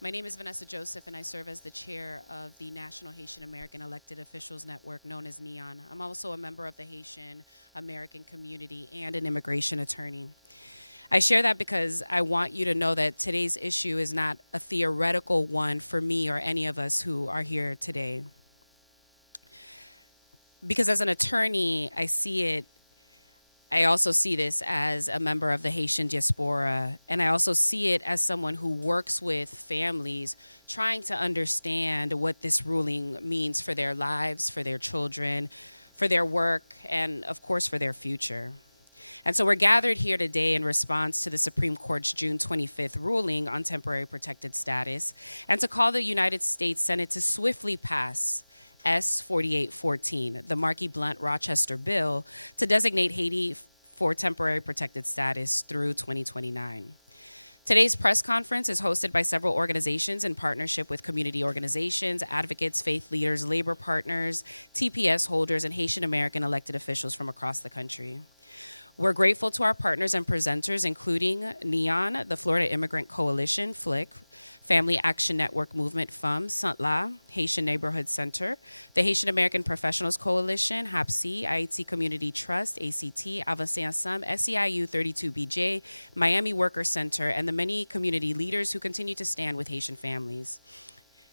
My name is Vanessa Joseph, and I serve as the chair of the National Haitian American Elected Officials Network, known as NEON. I'm also a member of the Haitian American community and an immigration attorney. I share that because I want you to know that today's issue is not a theoretical one for me or any of us who are here today. Because as an attorney, I also see this as a member of the Haitian diaspora, and I also see it as someone who works with families trying to understand what this ruling means for their lives, for their children, for their work, and of course for their future. And so we're gathered here today in response to the Supreme Court's June 25th ruling on temporary protected status and to call the United States Senate to swiftly pass S 4814, the Markey Blunt Rochester bill, to designate Haiti for temporary protected status through 2029. Today's press conference is hosted by several organizations in partnership with community organizations, advocates, faith leaders, labor partners, TPS holders, and Haitian American elected officials from across the country. We're grateful to our partners and presenters, including NEON, the Florida Immigrant Coalition, FLIC, Family Action Network Movement, FUM, SUNTLA, Haitian Neighborhood Center, the Haitian American Professionals Coalition, HAPC, IET Community Trust, ACT, Avancé Ensemble, SEIU 32BJ, Miami Worker Center, and the many community leaders who continue to stand with Haitian families.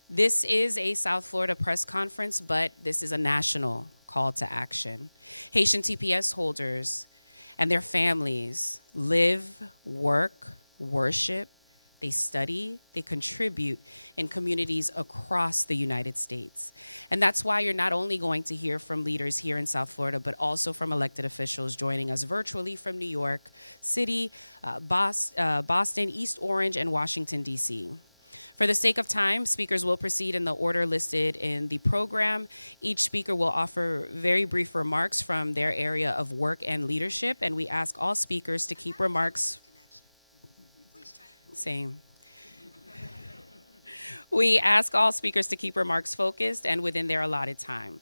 This is a South Florida press conference, but this is a national call to action. Haitian TPS holders and their families live, work, worship, they study, they contribute in communities across the United States. And that's why you're not only going to hear from leaders here in South Florida, but also from elected officials joining us virtually from New York City, Boston, East Orange, and Washington, D.C. For the sake of time, speakers will proceed in the order listed in the program. Each speaker will offer very brief remarks from their area of work and leadership, and we ask all speakers to keep remarks. Same. We ask all speakers to keep remarks focused and within their allotted time.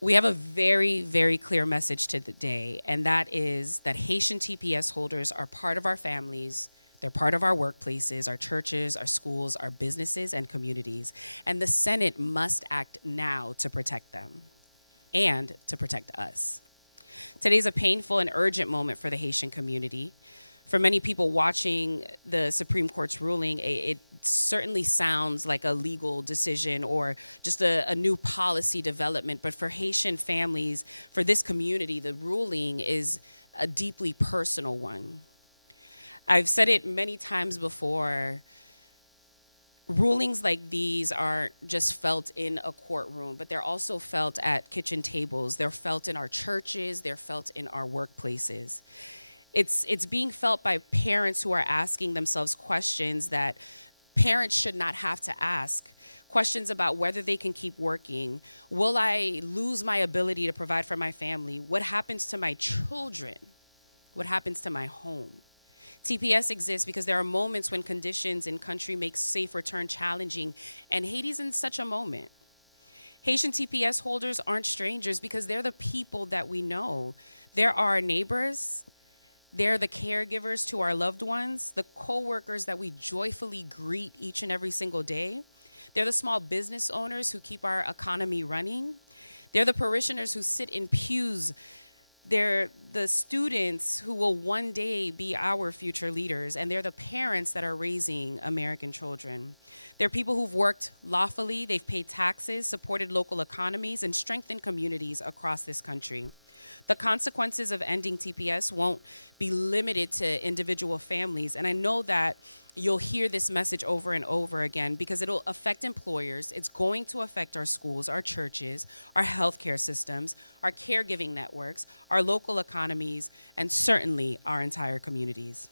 We have a very, very clear message today, and that is that Haitian TPS holders are part of our families. They're part of our workplaces, our churches, our schools, our businesses, and communities. And the Senate must act now to protect them and to protect us. Today's a painful and urgent moment for the Haitian community. For many people watching the Supreme Court's ruling, it certainly sounds like a legal decision or just a new policy development. But for Haitian families, for this community, the ruling is a deeply personal one. I've said it many times before. Rulings like these aren't just felt in a courtroom, but they're also felt at kitchen tables. They're felt in our churches. They're felt in our workplaces. It's being felt by parents who are asking themselves questions that parents should not have to ask. Questions about whether they can keep working. Will I lose my ability to provide for my family? What happens to my children? What happens to my home? TPS exists because there are moments when conditions in country make safe return challenging, and Haiti's in such a moment. Haitian TPS holders aren't strangers because they're the people that we know. They're our neighbors. They're the caregivers to our loved ones, the co-workers that we joyfully greet each and every single day. They're the small business owners who keep our economy running. They're the parishioners who sit in pews. They're the students who will one day be our future leaders, and they're the parents that are raising American children. They're people who've worked lawfully, they've paid taxes, supported local economies, and strengthened communities across this country. The consequences of ending TPS won't be limited to individual families, and I know that you'll hear this message over and over again because it'll affect employers, it's going to affect our schools, our churches, our healthcare systems, our caregiving networks, our local economies, and certainly our entire communities.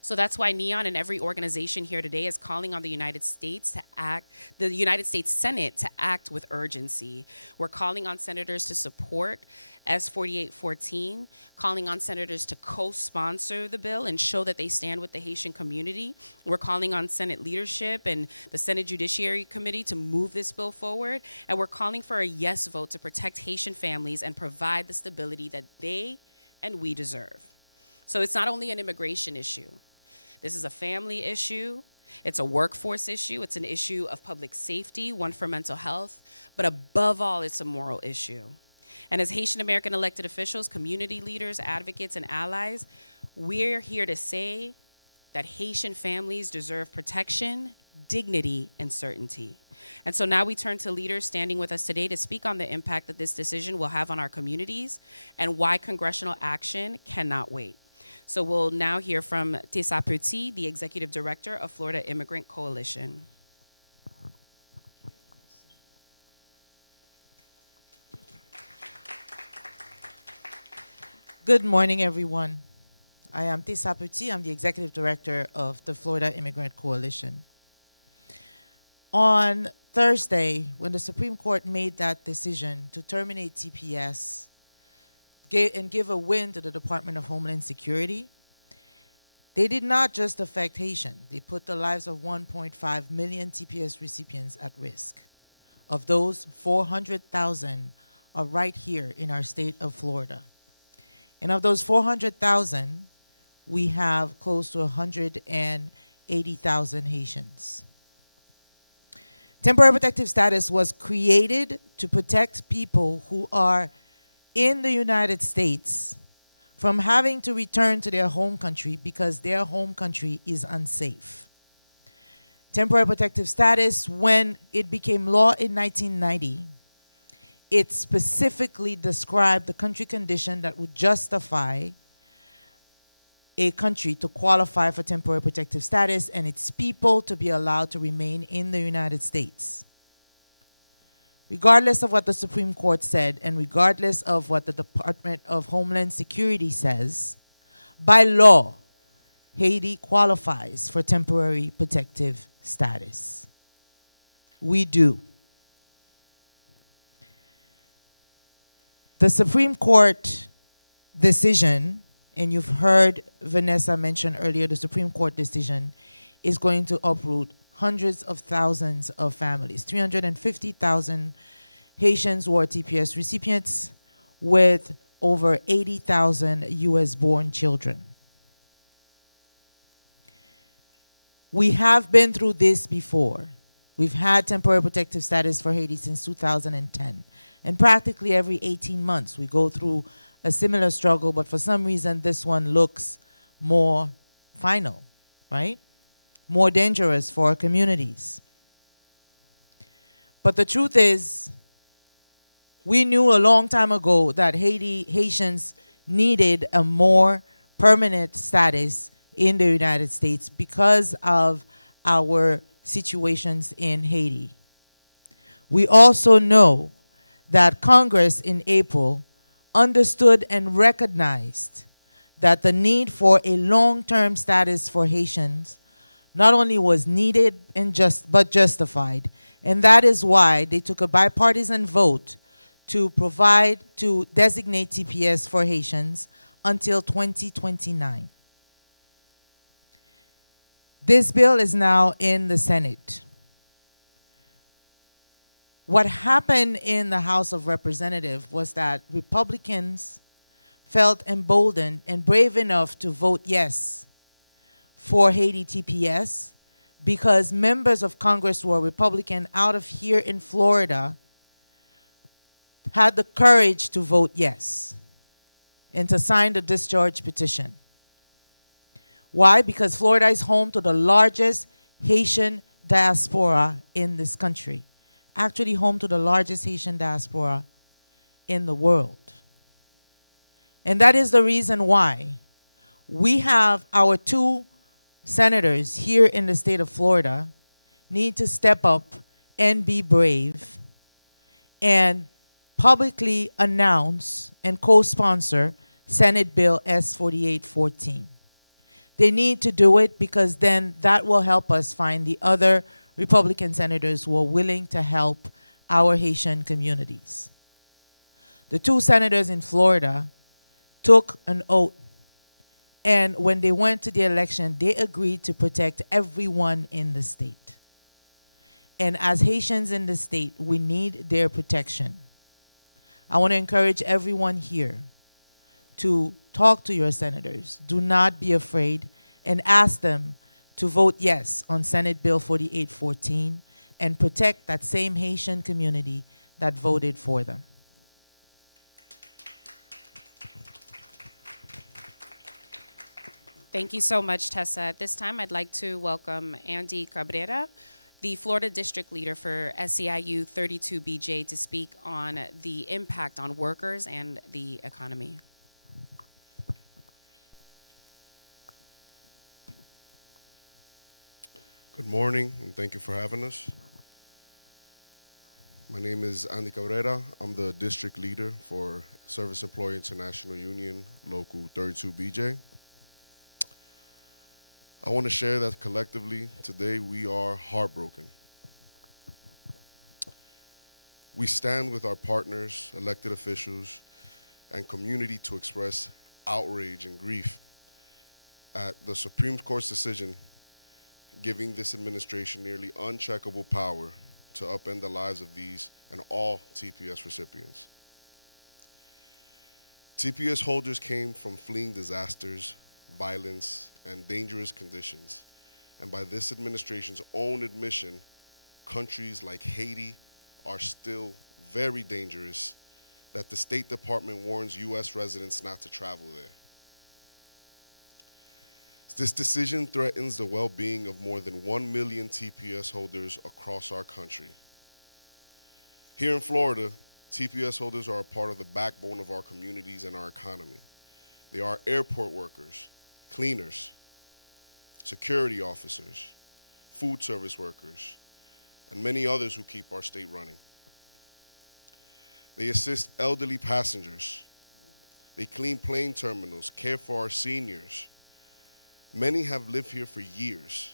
So that's why NEON and every organization here today is calling on the United States Senate to act with urgency. We're calling on senators to support S 4814, calling on senators to co-sponsor the bill and show that they stand with the Haitian community. We're calling on Senate leadership and the Senate Judiciary Committee to move this bill forward. And we're calling for a yes vote to protect Haitian families and provide the stability that they and we deserve. So it's not only an immigration issue. This is a family issue. It's a workforce issue, it's an issue of public safety, one for mental health, but above all, it's a moral issue. And as Haitian American elected officials, community leaders, advocates, and allies, we're here to say that Haitian families deserve protection, dignity, and certainty. And so now we turn to leaders standing with us today to speak on the impact that this decision will have on our communities and why congressional action cannot wait. So we'll now hear from Tessa Petit, the Executive Director of Florida Immigrant Coalition. Good morning, everyone. I am Tessa Petit. I'm the Executive Director of the Florida Immigrant Coalition. On Thursday, when the Supreme Court made that decision to terminate TPS and give a win to the Department of Homeland Security, they did not just affect Haitians. They put the lives of 1.5 million TPS recipients at risk. Of those, 400,000 are right here in our state of Florida. And of those 400,000, we have close to 180,000 Haitians. Temporary protective status was created to protect people who are in the United States from having to return to their home country because their home country is unsafe. Temporary protective status, when it became law in 1990, it specifically described the country condition that would justify a country to qualify for temporary protective status and its people to be allowed to remain in the United States. Regardless of what the Supreme Court said and regardless of what the Department of Homeland Security says, by law, Haiti qualifies for temporary protective status. We do. The Supreme Court decision, and you've heard Vanessa mention earlier, the Supreme Court decision is going to uproot hundreds of thousands of families, 350,000 Haitians who are TPS recipients with over 80,000 US-born children. We have been through this before. We've had temporary protective status for Haiti since 2010. And practically every 18 months, we go through a similar struggle, but for some reason, this one looks more final, right? More dangerous for our communities. But the truth is, we knew a long time ago that Haitians needed a more permanent status in the United States because of our situations in Haiti. We also know that Congress in April understood and recognized that the need for a long-term status for Haitians not only was needed but justified. And that is why they took a bipartisan vote to designate TPS for Haitians until 2029. This bill is now in the Senate. What happened in the House of Representatives was that Republicans felt emboldened and brave enough to vote yes for Haiti TPS because members of Congress who are Republican out of here in Florida had the courage to vote yes and to sign the discharge petition. Why? Because Florida is home to the largest Haitian diaspora in this country. Actually home to the largest Haitian diaspora in the world. And that is the reason why we have our two senators here in the state of Florida need to step up and be brave and publicly announce and co-sponsor Senate Bill S-4814. They need to do it because then that will help us find the other Republican senators who are willing to help our Haitian communities. The two senators in Florida took an oath, and when they went to the election, they agreed to protect everyone in the state. And as Haitians in the state, we need their protection. I want to encourage everyone here to talk to your senators. Do not be afraid and ask them to vote yes on Senate Bill 4814 and protect that same Haitian community that voted for them. Thank you so much, Tessa. At this time, I'd like to welcome Andy Cabrera, the Florida District Leader for SEIU 32BJ, to speak on the impact on workers and the economy. Good morning, and thank you for having us. My name is Andy Cabrera. I'm the district leader for Service Employee International Union, Local 32BJ. I want to share that collectively today we are heartbroken. We stand with our partners, elected officials, and community to express outrage and grief at the Supreme Court's decision giving this administration nearly uncheckable power to upend the lives of these and all TPS recipients. TPS holders came from fleeing disasters, violence, and dangerous conditions. And by this administration's own admission, countries like Haiti are still very dangerous, that the State Department warns U.S. residents not to travel there. This decision threatens the well-being of more than 1 million TPS holders across our country. Here in Florida, TPS holders are a part of the backbone of our communities and our economy. They are airport workers, cleaners, security officers, food service workers, and many others who keep our state running. They assist elderly passengers. They clean plane terminals, care for our seniors. Many have lived here for years.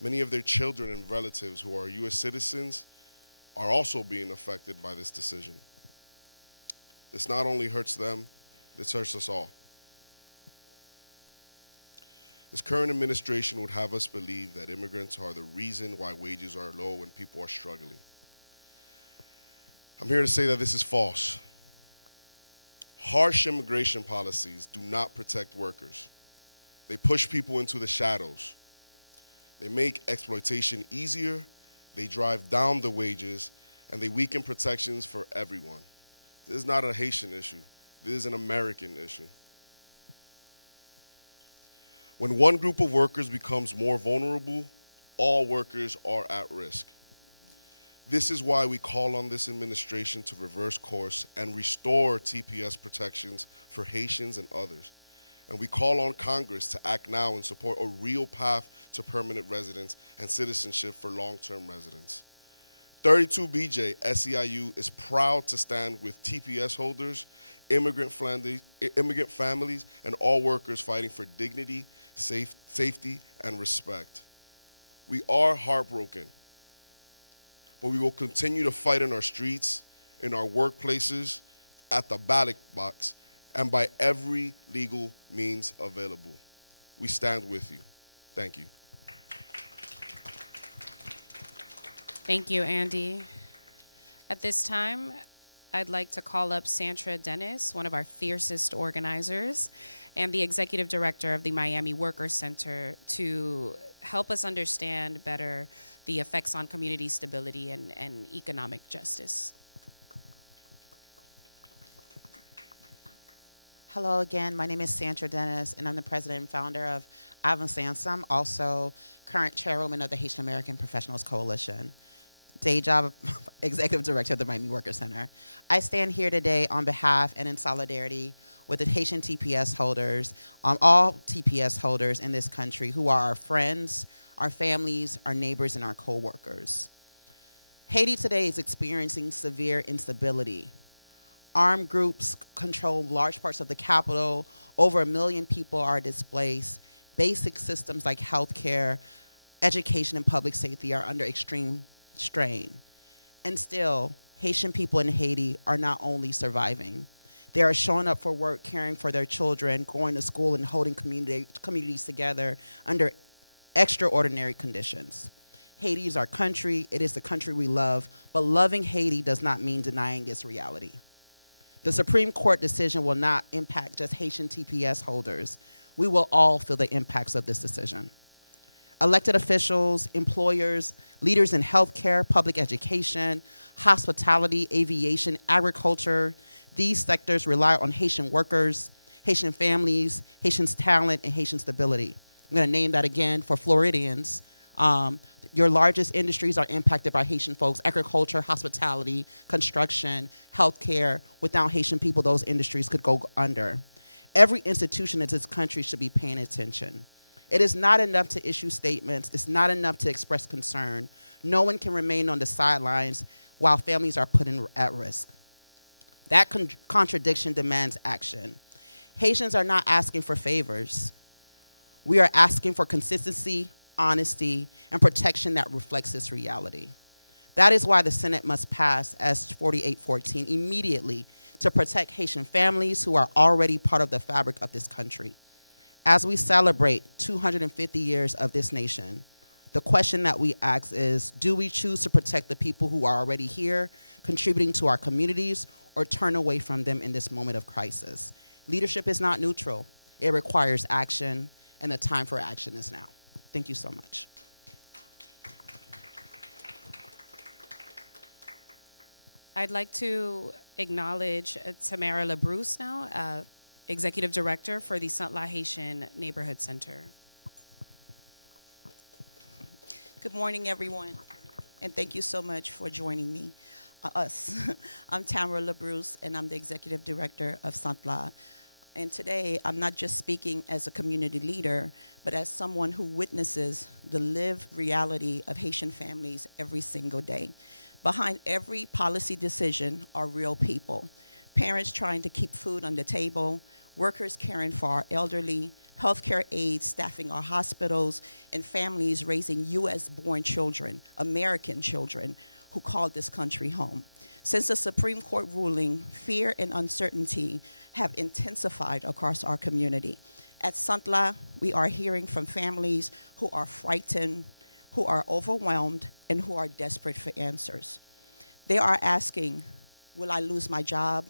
Many of their children and relatives who are U.S. citizens are also being affected by this decision. This not only hurts them, this hurts us all. This current administration would have us believe that immigrants are the reason why wages are low and people are struggling. I'm here to say that this is false. Harsh immigration policies do not protect workers. They push people into the shadows. They make exploitation easier, they drive down the wages, and they weaken protections for everyone. This is not a Haitian issue. This is an American issue. When one group of workers becomes more vulnerable, all workers are at risk. This is why we call on this administration to reverse course and restore TPS protections for Haitians and others. And we call on Congress to act now and support a real path to permanent residence and citizenship for long-term residents. 32BJ SEIU is proud to stand with TPS holders, immigrant families, and all workers fighting for dignity, safety, and respect. We are heartbroken, but we will continue to fight in our streets, in our workplaces, at the ballot box, and by every legal means available. We stand with you. Thank you. Thank you, Andy. At this time, I'd like to call up Sandra Dennis, one of our fiercest organizers, and the executive director of the Miami Workers Center, to help us understand better the effects on community stability and economic justice. Hello again, my name is Sandra Dennis, and I'm the president and founder of Avancance. I'm also current chairwoman of the Haitian American Professionals Coalition, day job executive director of the Miami Workers Center. I stand here today on behalf and in solidarity with the Haitian TPS holders, all TPS holders in this country who are our friends, our families, our neighbors, and our co-workers. Haiti today is experiencing severe instability. Armed groups control large parts of the capital. Over 1 million people are displaced. Basic systems like healthcare, education, and public safety are under extreme strain. And still, Haitian people in Haiti are not only surviving, they are showing up for work, caring for their children, going to school, and holding communities together under extraordinary conditions. Haiti is our country. It is the country we love. But loving Haiti does not mean denying its reality. The Supreme Court decision will not impact just Haitian TPS holders. We will all feel the impacts of this decision. Elected officials, employers, leaders in healthcare, public education, hospitality, aviation, agriculture, these sectors rely on Haitian workers, Haitian families, Haitians' talent, and Haitian stability. I'm going to name that again for Floridians. Your largest industries are impacted by Haitian folks: agriculture, hospitality, construction, healthcare. Without Haitian people, those industries could go under. Every institution in this country should be paying attention. It is not enough to issue statements. It's not enough to express concern. No one can remain on the sidelines while families are put at risk. That contradiction demands action. Haitians are not asking for favors. We are asking for consistency, honesty, and protection that reflects this reality. That is why the Senate must pass S 4814 immediately to protect Haitian families who are already part of the fabric of this country. As we celebrate 250 years of this nation, the question that we ask is, do we choose to protect the people who are already here, contributing to our communities, or turn away from them in this moment of crisis? Leadership is not neutral. It requires action, and the time for action is now. Thank you so much. I'd like to acknowledge Tamara LaBruce now, Executive Director for the Saint La Haitian Neighborhood Center. Good morning, everyone, and thank you so much for joining me, us. I'm Tamara LaBruce, and I'm the Executive Director of Saint La. And today, I'm not just speaking as a community leader, but as someone who witnesses the lived reality of Haitian families every single day. Behind every policy decision are real people: parents trying to keep food on the table, workers caring for our elderly, healthcare aides staffing our hospitals, and families raising U.S.-born children, American children, who called this country home. Since the Supreme Court ruling, fear and uncertainty have intensified across our community. At Saint La, we are hearing from families who are frightened, who are overwhelmed, and who are desperate for answers. They are asking, will I lose my job?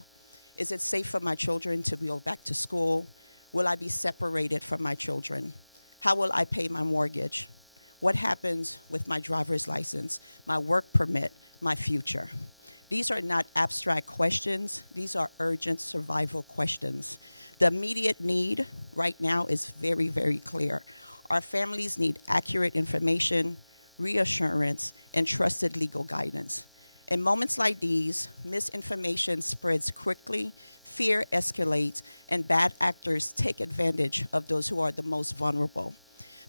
Is it safe for my children to go back to school? Will I be separated from my children? How will I pay my mortgage? What happens with my driver's license, my work permit, my future? These are not abstract questions. These are urgent survival questions. The immediate need right now is very, very clear. Our families need accurate information, reassurance, and trusted legal guidance. In moments like these, misinformation spreads quickly, fear escalates, and bad actors take advantage of those who are the most vulnerable.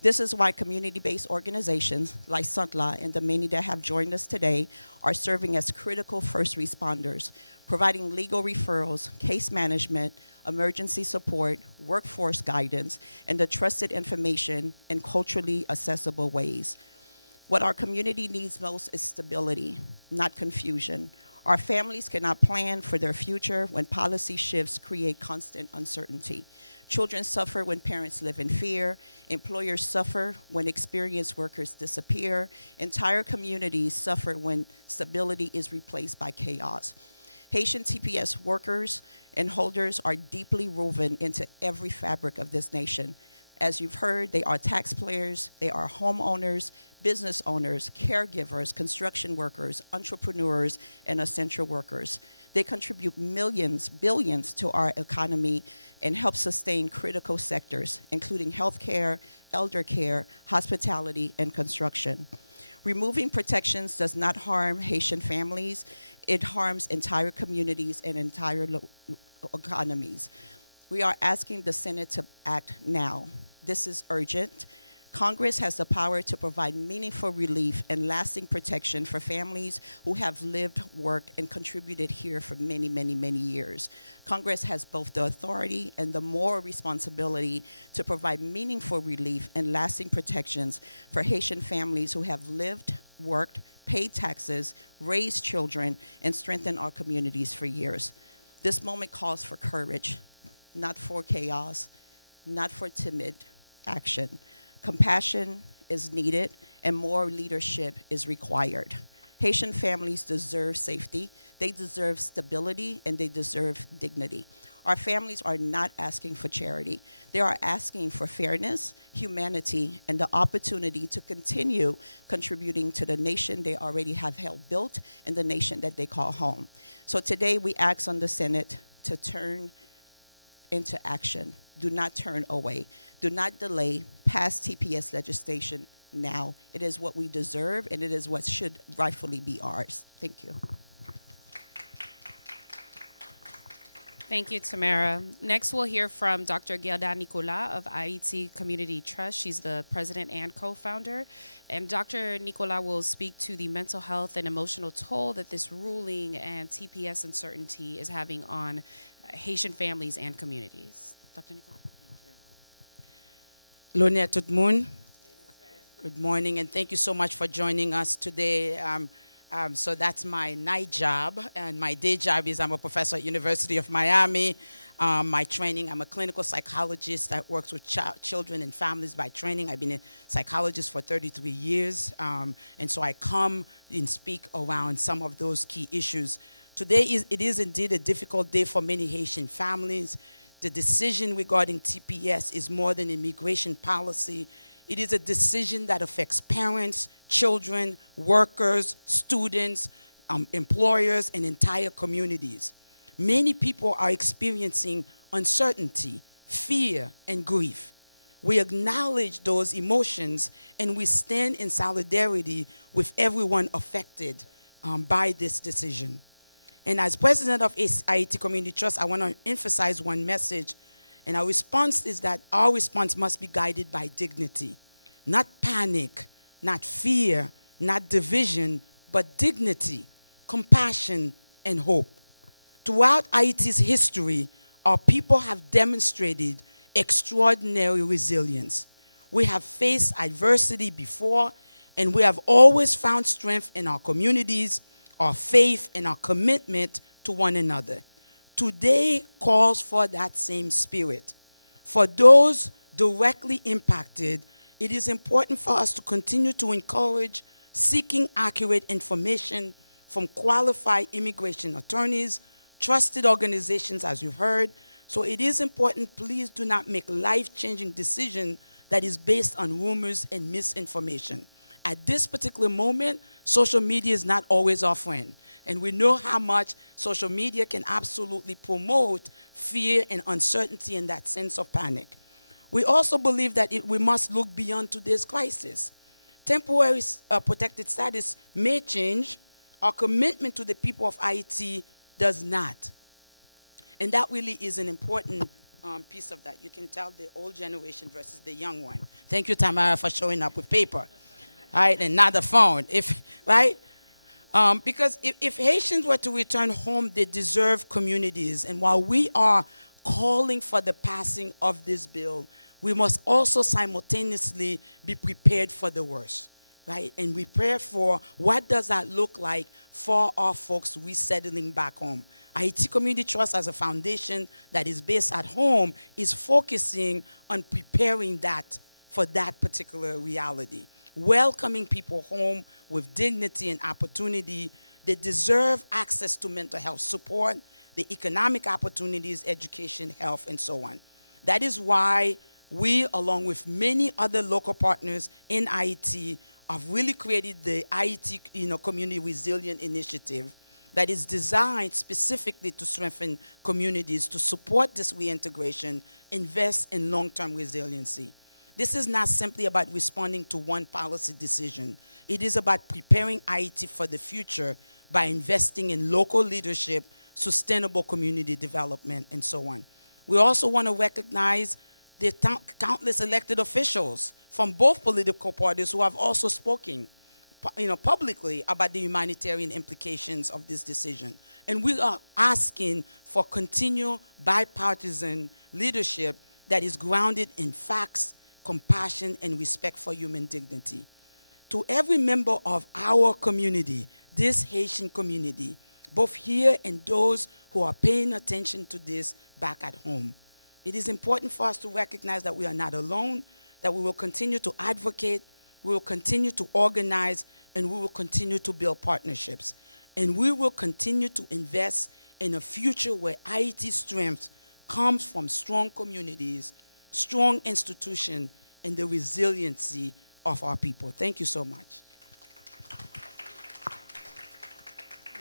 This is why community-based organizations like Saint La and the many that have joined us today are serving as critical first responders, providing legal referrals, case management, emergency support, workforce guidance, and the trusted information in culturally accessible ways. What our community needs most is stability, not confusion. Our families cannot plan for their future when policy shifts create constant uncertainty. Children suffer when parents live in fear. Employers suffer when experienced workers disappear. Entire communities suffer when stability is replaced by chaos. Haitian TPS workers and holders are deeply woven into every fabric of this nation. As you've heard, they are taxpayers, they are homeowners, business owners, caregivers, construction workers, entrepreneurs, and essential workers. They contribute millions, billions to our economy and help sustain critical sectors, including healthcare, elder care, hospitality, and construction. Removing protections does not harm Haitian families. It harms entire communities and entire economies. We are asking the Senate to act now. This is urgent. Congress has the power to provide meaningful relief and lasting protection for families who have lived, worked, and contributed here for many, many, many years. Congress has both the authority and the moral responsibility to provide meaningful relief and lasting protections for Haitian families who have lived, worked, paid taxes, raised children, and strengthened our communities for years. This moment calls for courage, not for chaos, not for timid action. Compassion is needed, and more leadership is required. Haitian families deserve safety, they deserve stability, and they deserve dignity. Our families are not asking for charity. They are asking for fairness, humanity, and the opportunity to continue contributing to the nation they already have helped built and the nation that they call home. So today we ask on the Senate to turn into action. Do not turn away. Do not delay. Pass TPS legislation now. It is what we deserve, and it is what should rightfully be ours. Thank you. Thank you, Tamara. Next, we'll hear from Dr. Gerda Nicolas of IET Community Trust. She's the president and co-founder. And Dr. Nicolas will speak to the mental health and emotional toll that this ruling and TPS uncertainty is having on Haitian families and communities. Dr. Nicolas. Lonia Tutmoun. Good morning, and thank you so much for joining us today. So that's my night job, and my day job is I'm a professor at University of Miami. My training, I'm a clinical psychologist that works with children and families by training. I've been a psychologist for 33 years, and so I come and speak around some of those key issues. Today, it is indeed a difficult day for many Haitian families. The decision regarding TPS is more than immigration policy. It is a decision that affects parents, children, workers, students, employers, and entire communities. Many people are experiencing uncertainty, fear, and grief. We acknowledge those emotions, and we stand in solidarity with everyone affected by this decision. And as president of IET Community Trust, I want to emphasize one message. And our response is that our response must be guided by dignity. Not panic, not fear, not division, but dignity, compassion, and hope. Throughout IET's history, our people have demonstrated extraordinary resilience. We have faced adversity before, and we have always found strength in our communities, our faith, and our commitment to one another. Today calls for that same spirit. For those directly impacted, it is important for us to continue to encourage seeking accurate information from qualified immigration attorneys, trusted organizations, as you've heard. So it is important, please do not make life-changing decisions that is based on rumors and misinformation. At this particular moment, social media is not always our friend. And we know how much social media can absolutely promote fear and uncertainty and that sense of panic. We also believe that we must look beyond today's crisis. Temporary protected status may change. Our commitment to the people of IET does not. And that really is an important piece of that. You can tell the old generation versus the young one. Thank you, Tamara, for showing up with paper, right, and not the phone, right? Because if Haitians were to return home, they deserve communities. And while we are calling for the passing of this bill, we must also simultaneously be prepared for the worst, right? And prepare for what does that look like for our folks resettling back home. IET Community Trust, as a foundation that is based at home, is focusing on preparing that for that particular reality. Welcoming people home with dignity and opportunity. They deserve access to mental health support, the economic opportunities, education, health, and so on. That is why we, along with many other local partners in IET, have really created the IET Community Resilient Initiative that is designed specifically to strengthen communities, to support this reintegration, invest in long-term resiliency. This is not simply about responding to one policy decision. It is about preparing IET for the future by investing in local leadership, sustainable community development, and so on. We also want to recognize the countless elected officials from both political parties who have also spoken publicly about the humanitarian implications of this decision. And we are asking for continual bipartisan leadership that is grounded in facts, compassion, and respect for human dignity. To every member of our community, this Haitian community, both here and those who are paying attention to this back at home, it is important for us to recognize that we are not alone, that we will continue to advocate, we will continue to organize, and we will continue to build partnerships. And we will continue to invest in a future where IET strengths comes from strong communities, strong institutions, and the resiliency of our people. Thank you so much.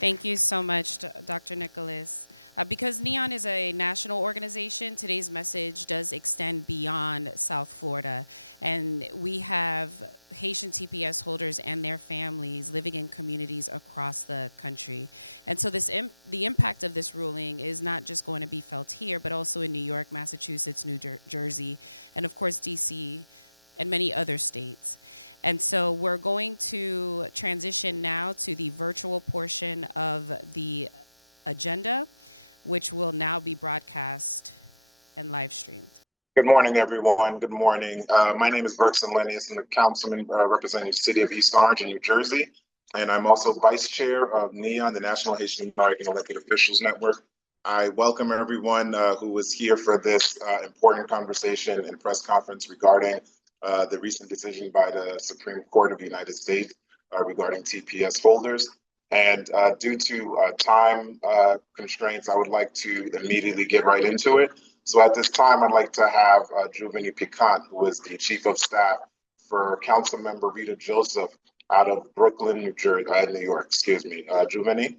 Thank you so much, Dr. Nicholas. Because NEON is a national organization, today's message does extend beyond South Florida. And we have Haitian TPS holders and their families living in communities across the country. And so the impact of this ruling is not just going to be felt here, but also in New York, Massachusetts, New Jersey, and of course, DC, and many other states. And so we're going to transition now to the virtual portion of the agenda, which will now be broadcast and live streamed. Good morning, everyone. Good morning. My name is Berkson Lennius. I'm a councilman representing the city of East Orange in New Jersey. And I'm also vice chair of NEON, the National Haitian American Elected Officials Network. I welcome everyone who is here for this important conversation and press conference regarding the recent decision by the Supreme Court of the United States regarding TPS holders. And due to time constraints, I would like to immediately get right into it. So at this time, I'd like to have Juveni Piquant, who is the chief of staff for Councilmember Rita Joseph out of Brooklyn, New York, excuse me. Juveni?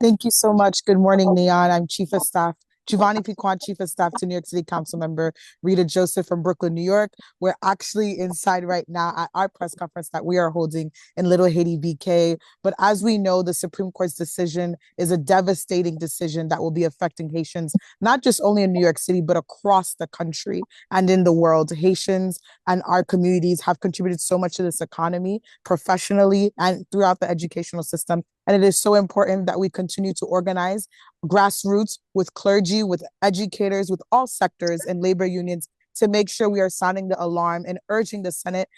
Thank you so much. Good morning, Neon. I'm Chief of Staff Giovanni Piquant, Chief of Staff to New York City Council Member Rita Joseph from Brooklyn, New York. We're actually inside right now at our press conference that we are holding in Little Haiti, BK. But as we know, the Supreme Court's decision is a devastating decision that will be affecting Haitians, not just only in New York City, but across the country and in the world. Haitians and our communities have contributed so much to this economy professionally and throughout the educational system. And it is so important that we continue to organize grassroots with clergy, with educators, with all sectors and labor unions to make sure we are sounding the alarm and urging the Senate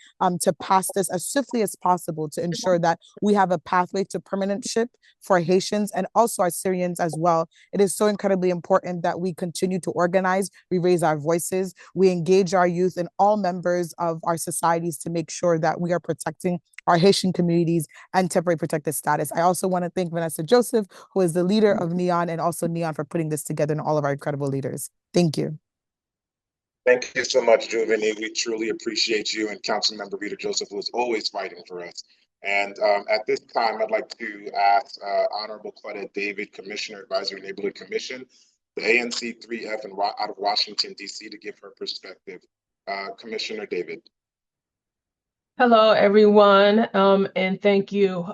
to pass this as swiftly as possible to ensure that we have a pathway to permanentship for Haitians and also our Syrians as well. It is so incredibly important that we continue to organize, we raise our voices, we engage our youth and all members of our societies to make sure that we are protecting our Haitian communities and temporary protected status. I also want to thank Vanessa Joseph, who is the leader of NEON, and also NEON for putting this together and all of our incredible leaders. Thank you. Thank you so much, Juveni. We truly appreciate you and Councilmember Rita Joseph, who is always fighting for us. And at this time, I'd like to ask Honorable Claudette David, Commissioner, Advisory Neighborhood Commission, the ANC 3F out of Washington, D.C., to give her perspective. Commissioner David. Hello, everyone, and thank you,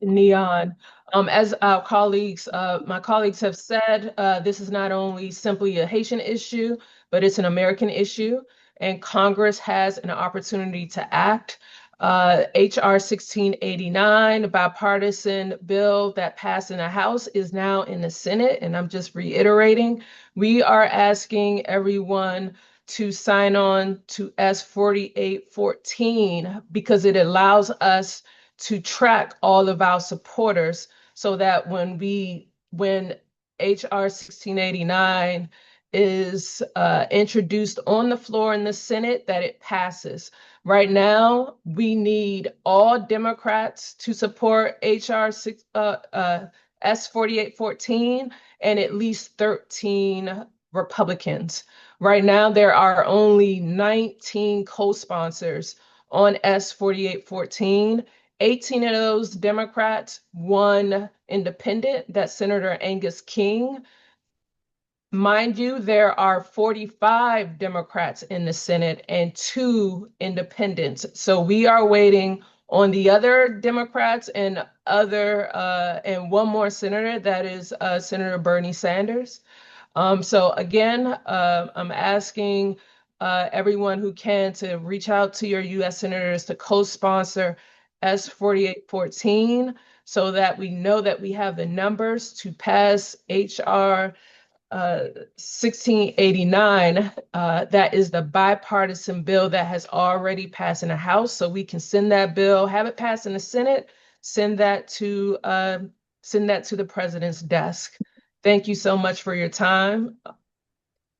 Neon. As our colleagues, my colleagues have said, this is not only simply a Haitian issue, but it's an American issue, and Congress has an opportunity to act. HR 1689, a bipartisan bill that passed in the House, is now in the Senate, and I'm just reiterating, we are asking everyone to sign on to S4814 because it allows us to track all of our supporters so that when HR 1689 is introduced on the floor in the Senate, that it passes. Right now, we need all Democrats to support HR S4814 and at least 13 Republicans. Right now, there are only 19 co-sponsors on S4814. 18 of those Democrats, one independent, that's Senator Angus King. Mind you, there are 45 Democrats in the Senate and 2 independents. So we are waiting on the other Democrats and and one more senator, that is Senator Bernie Sanders. So again, I'm asking everyone who can to reach out to your U.S. senators to co-sponsor S4814 so that we know that we have the numbers to pass HR 1689. That is the bipartisan bill that has already passed in the House. So we can send that bill, have it pass in the Senate, send that to the president's desk. Thank you so much for your time,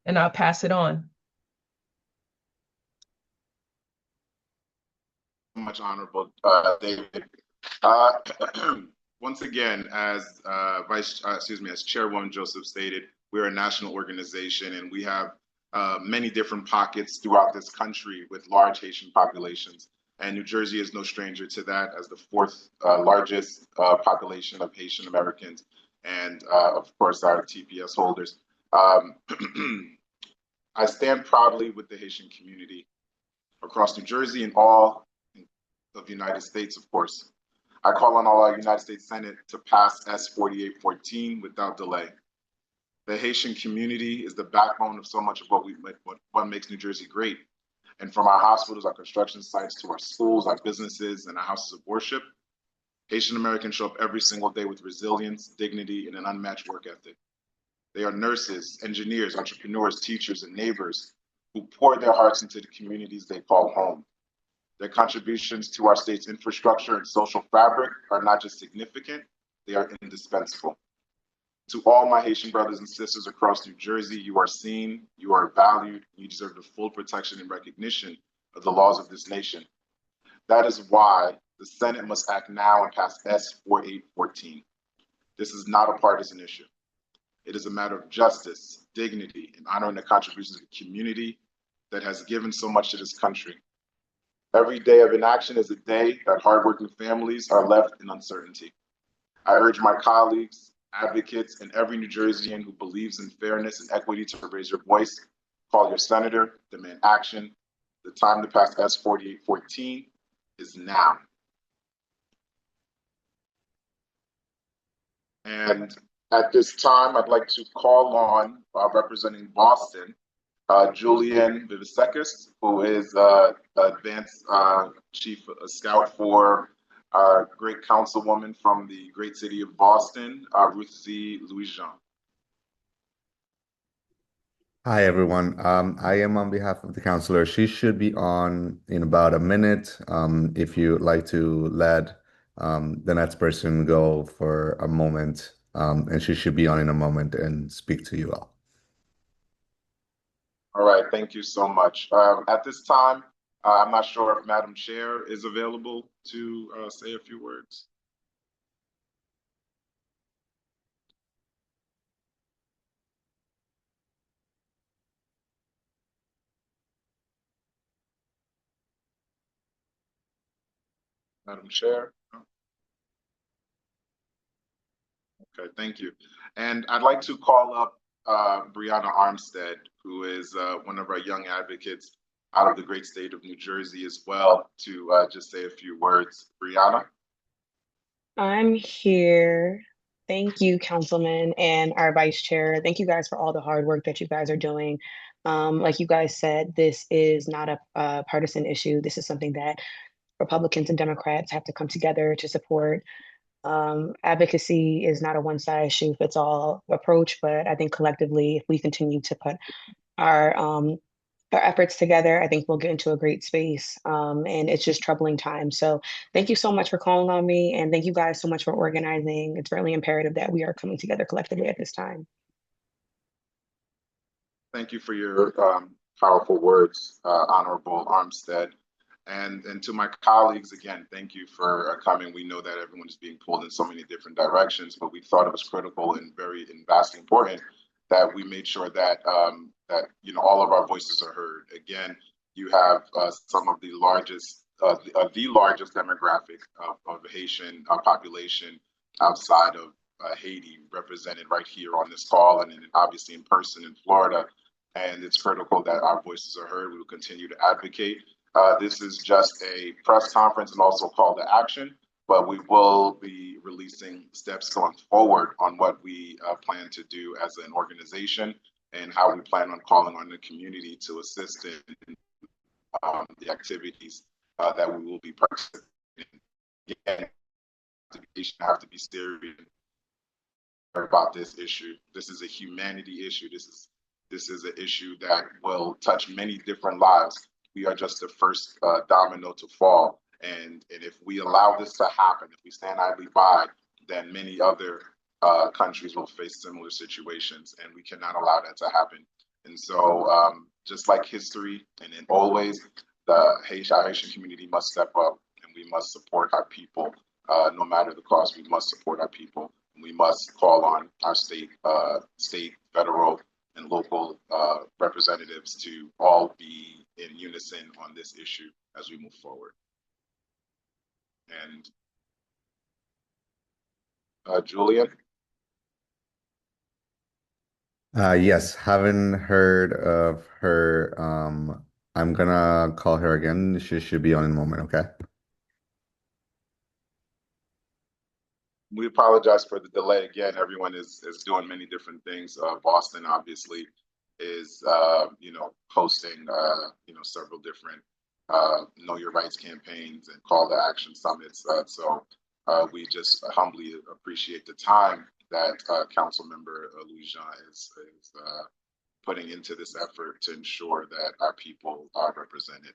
and I'll pass it on. Much Honorable David. Once again, as Chairwoman Joseph stated, We're a national organization, and we have many different pockets throughout this country with large Haitian populations. And New Jersey is no stranger to that, as the fourth largest population of Haitian Americans, and of course our TPS holders. Um, I stand proudly with the Haitian community across New Jersey and all of the United States, of course. I call on all our United States Senate to pass S 4814 without delay. The Haitian community is the backbone of so much of what makes New Jersey great. And from our hospitals, our construction sites, to our schools, our businesses, and our houses of worship, Haitian Americans show up every single day with resilience, dignity, and an unmatched work ethic. They are nurses, engineers, entrepreneurs, teachers, and neighbors who pour their hearts into the communities they call home. Their contributions to our state's infrastructure and social fabric are not just significant, they are indispensable. To all my Haitian brothers and sisters across New Jersey, you are seen, you are valued, and you deserve the full protection and recognition of the laws of this nation. That is why the Senate must act now and pass S 4814. This is not a partisan issue. It is a matter of justice, dignity, and honoring the contributions of the community that has given so much to this country. Every day of inaction is a day that hardworking families are left in uncertainty. I urge my colleagues, advocates, and every New Jerseyan who believes in fairness and equity to raise your voice, call your senator, demand action. The time to pass S 4814 is now. And at this time, I'd like to call on representing Boston, Julian Vivisekis, who is advanced chief scout for our great councilwoman from the great city of Boston, Ruth Z. Louis-Jean. Hi, everyone. I am on behalf of the counselor. She should be on in about a minute. If you'd like to let the next person go for a moment, and she should be on in a moment and speak to you all. All right, thank you so much. At this time, I'm not sure if Madam Chair is available to say a few words. Madam Chair? Okay, thank you. And I'd like to call up Brianna Armstead, who is one of our young advocates out of the great state of New Jersey as well, to just say a few words. Brianna? I'm here. Thank you, Councilman and our Vice Chair. Thank you guys for all the hard work that you guys are doing. Like you guys said, this is not a partisan issue. This is something that Republicans and Democrats have to come together to support. Advocacy is not a one-size-fits-all approach, but I think collectively, if we continue to put our our efforts together, I think we'll get into a great space. And it's just troubling times. So thank you so much for calling on me, and thank you guys so much for organizing. It's really imperative that we are coming together collectively at this time. Thank you for your powerful words, Honorable Armstead. And to my colleagues, again, thank you for coming. We know that everyone is being pulled in so many different directions, but we thought it was critical and vastly important that we made sure that all of our voices are heard. Again, you have some of the largest demographic of Haitian population outside of Haiti represented right here on this call, and obviously in person in Florida. And it's critical that our voices are heard. We will continue to advocate. This is just a press conference and also call to action, but we will be releasing steps going forward on what we plan to do as an organization and how we plan on calling on the community to assist in the activities that we will be participating in. Again, have to be serious about this issue. This is a humanity issue. This is an issue that will touch many different lives. We are just the first domino to fall. And if we allow this to happen, if we stand idly by, then many other countries will face similar situations, and we cannot allow that to happen. And so just like history and always, the Haitian community must step up, and we must support our people. No matter the cost, we must support our people. And we must call on our state, federal, and local representatives to all be in unison on this issue as we move forward. And Julian? Yes, haven't heard of her. I'm gonna call her again. She should be on in a moment, okay? We apologize for the delay again. Everyone is doing many different things. Boston obviously is hosting several different Know Your Rights campaigns and call to action summits. So we just humbly appreciate the time that Council Member Louis Jean is putting into this effort to ensure that our people are represented.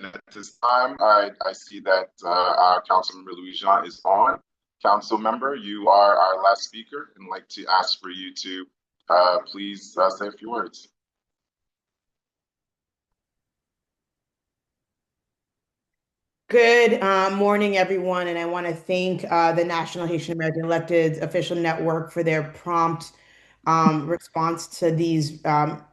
And at this time, I see that our Councilmember Louis Jean is on. Council member, you are our last speaker, and I'd like to ask for you to please say a few words. Good morning, everyone, and I want to thank the National Haitian American Elected Official Network for their prompt response to these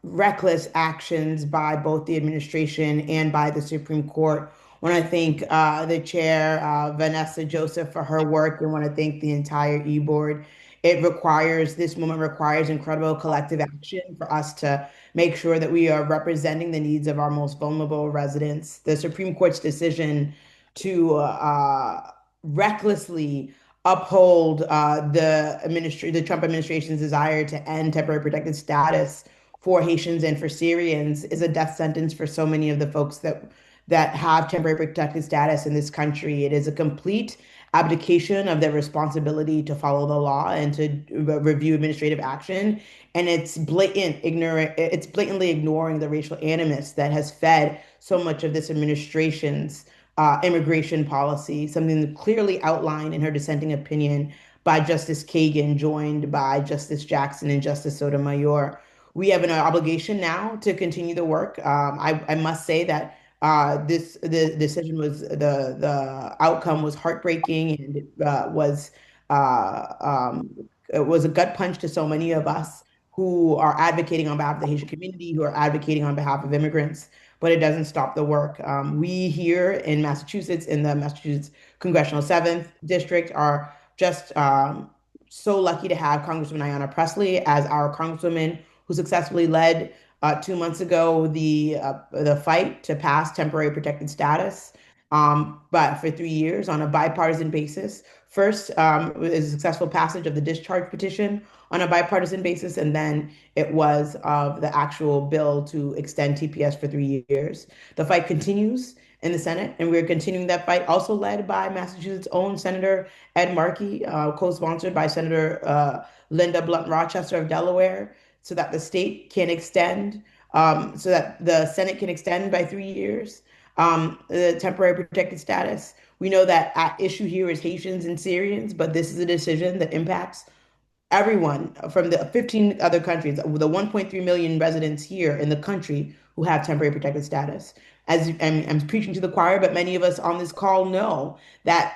reckless actions by both the administration and by the Supreme Court. I want to thank the chair, Vanessa Joseph, for her work, and want to thank the entire e-board. This moment requires incredible collective action for us to make sure that we are representing the needs of our most vulnerable residents. The Supreme Court's decision to recklessly uphold the Trump administration's desire to end temporary protected status for Haitians and for Syrians is a death sentence for so many of the folks that have temporary protected status in this country. It is a complete abdication of their responsibility to follow the law and to review administrative action. And it's blatantly ignoring the racial animus that has fed so much of this administration's immigration policy, something clearly outlined in her dissenting opinion by Justice Kagan, joined by Justice Jackson and Justice Sotomayor. We have an obligation now to continue the work. I must say that the decision the outcome was heartbreaking, and it was a gut punch to so many of us who are advocating on behalf of the Haitian community, who are advocating on behalf of immigrants, but it doesn't stop the work. We here in Massachusetts, in the Massachusetts Congressional 7th District, are just so lucky to have Congresswoman Ayanna Pressley as our Congresswoman who successfully led 2 months ago the fight to pass temporary protected status, but for 3 years on a bipartisan basis. First, it was a successful passage of the discharge petition on a bipartisan basis, and then it was of the actual bill to extend TPS for 3 years. The fight continues in the Senate, and we're continuing that fight, also led by Massachusetts' own Senator Ed Markey, co-sponsored by Senator Linda Blunt Rochester of Delaware, so that the state can extend, so that the Senate can extend by 3 years the temporary protected status. We know that at issue here is Haitians and Syrians, but this is a decision that impacts everyone from the 15 other countries, the 1.3 million residents here in the country who have temporary protected status. As I'm preaching to the choir, but many of us on this call know that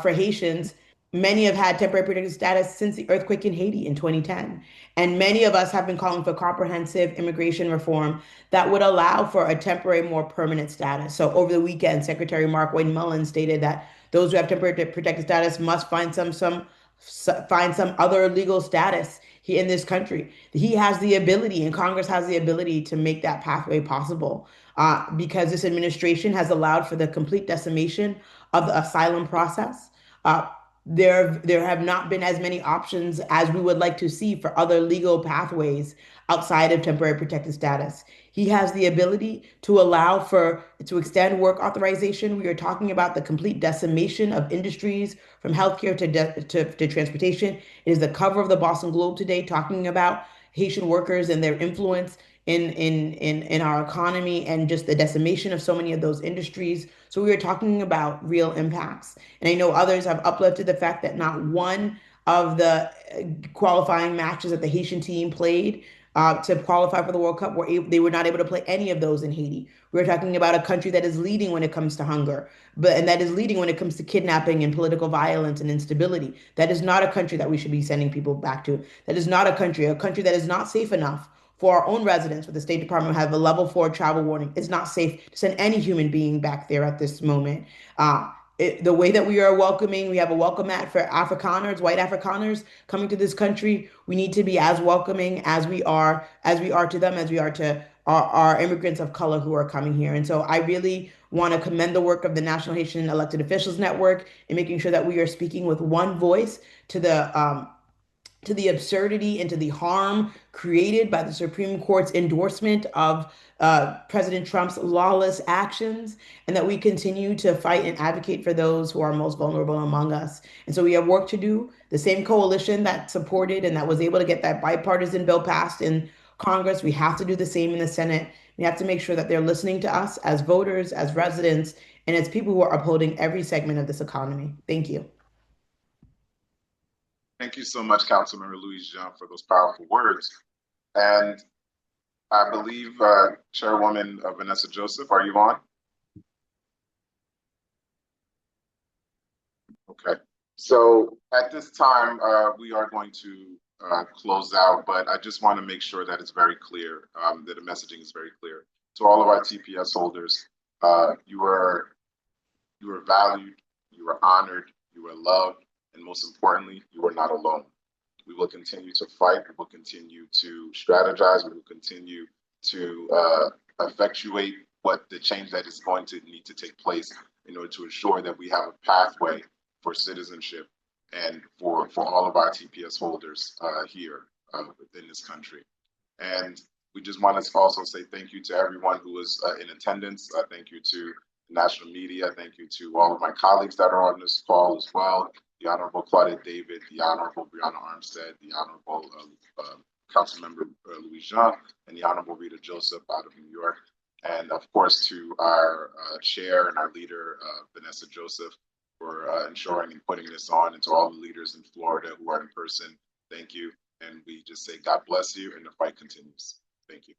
for Haitians, many have had temporary protected status since the earthquake in Haiti in 2010. And many of us have been calling for comprehensive immigration reform that would allow for a temporary, more permanent status. So over the weekend, Secretary Mark Wayne Mullin stated that those who have temporary protected status must find some other legal status here in this country. He has the ability, and Congress has the ability to make that pathway possible, because this administration has allowed for the complete decimation of the asylum process. Uh, there have not been as many options as we would like to see for other legal pathways outside of temporary protected status. He has the ability to allow for to extend work authorization. We are talking about the complete decimation of industries from healthcare to transportation. It is the cover of the Boston Globe today talking about Haitian workers and their influence in our economy and just the decimation of so many of those industries. So we are talking about real impacts. And I know others have uplifted the fact that not one of the qualifying matches that the Haitian team played to qualify for the World Cup, they were not able to play any of those in Haiti. We're talking about a country that is leading when it comes to hunger, and that is leading when it comes to kidnapping and political violence and instability. That is not a country that we should be sending people back to. That is not a country that is not safe enough for our own residents, with the State Department have a level 4 travel warning. It's not safe to send any human being back there at this moment. The way that we are welcoming, we have a welcome mat for Afrikaners, white Afrikaners coming to this country. We need to be as welcoming as we are to them, as we are to our immigrants of color who are coming here. And so I really want to commend the work of the National Haitian Elected Officials Network in making sure that we are speaking with one voice to the absurdity and to the harm created by the Supreme Court's endorsement of President Trump's lawless actions, and that we continue to fight and advocate for those who are most vulnerable among us. And so we have work to do. The same coalition that supported and that was able to get that bipartisan bill passed in Congress, we have to do the same in the Senate. We have to make sure that they're listening to us as voters, as residents, and as people who are upholding every segment of this economy. Thank you. Thank you so much, Councilmember Louise Jean, for those powerful words. And I believe Chairwoman Vanessa Joseph, are you on? Okay. So at this time, we are going to close out, but I just want to make sure that it's very clear, that the messaging is very clear. To all of our TPS holders, you are valued, you are honored, you are loved, and most importantly, you are not alone. We will continue to fight. We will continue to strategize. We will continue to effectuate what the change that is going to need to take place in order to ensure that we have a pathway for citizenship and for all of our TPS holders here within this country. And we just want to also say thank you to everyone who was in attendance. Thank you to the national media. Thank you to all of my colleagues that are on this call as well. The Honorable Claudette David, the Honorable Brianna Armstead, the Honorable Councilmember Louis Jean, and the Honorable Rita Joseph out of New York. And of course to our chair and our leader, Vanessa Joseph, for ensuring and putting this on, and to all the leaders in Florida who are in person, thank you. And we just say God bless you, and the fight continues. Thank you.